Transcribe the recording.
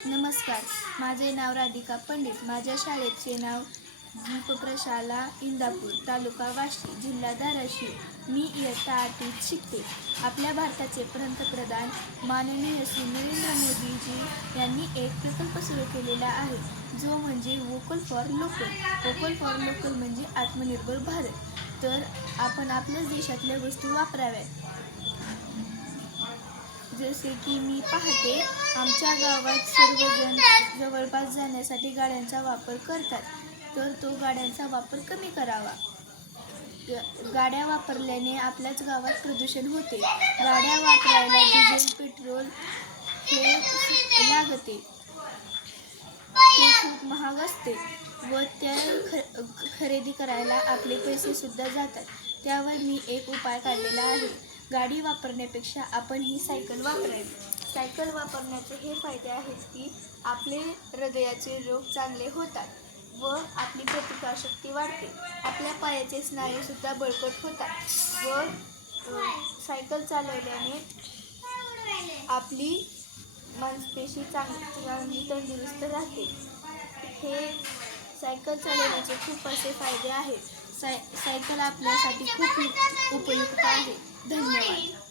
नमस्कार, माझे नाव राधिका पंडित. माझ्या शाळेचे नाव प्रशाला इंदापूर, तालुका वाशी, जिल्हा धाराशिव. मी इयत्ता 8वीत शिकते. आपल्या भारताचे पंतप्रधान माननीय श्री नरेंद्र मोदीजी यांनी एक प्रकल्प सुरू केलेला आहे, जो म्हणजे vocal for local. Vocal for local म्हणजे आत्मनिर्भर भारत. तर आपण आपल्याच देशातल्या वस्तू वापराव्यात. जसे की मी पाहते, आमच्या गावात सर्वजण जवळपास जाण्यासाठी गाड्यांचा वापर करतात, तर तो गाड्यांचा वापर कमी करावा. गाड्या वापरल्याने आपल्याच गावात प्रदूषण होते. गाड्या वापरायला डिझेल, पेट्रोल हे लागते. ते खूप महाग असते व त्या खरेदी करायला आपले पैसेसुद्धा जातात. त्यावर मी एक उपाय काढलेला आहे. गाडी वापरण्यापेक्षा आपण ही सायकल वापरावी. सायकल वापरण्याचे हे फायदे आहेत की आपले हृदयाचे रोग चांगले होतात व आपली प्रतिकारशक्ती वाढते. आपल्या पायाचे स्नायूसुद्धा बळकट होतात व सायकल चालवल्याने आपली मांसपेशी चांगली तंदुरुस्त राहते. हे सायकल चालवण्याचे खूप असे फायदे आहेत. सायकल आपल्यासाठी खूप उपयुक्त आहे. धन्यवाद.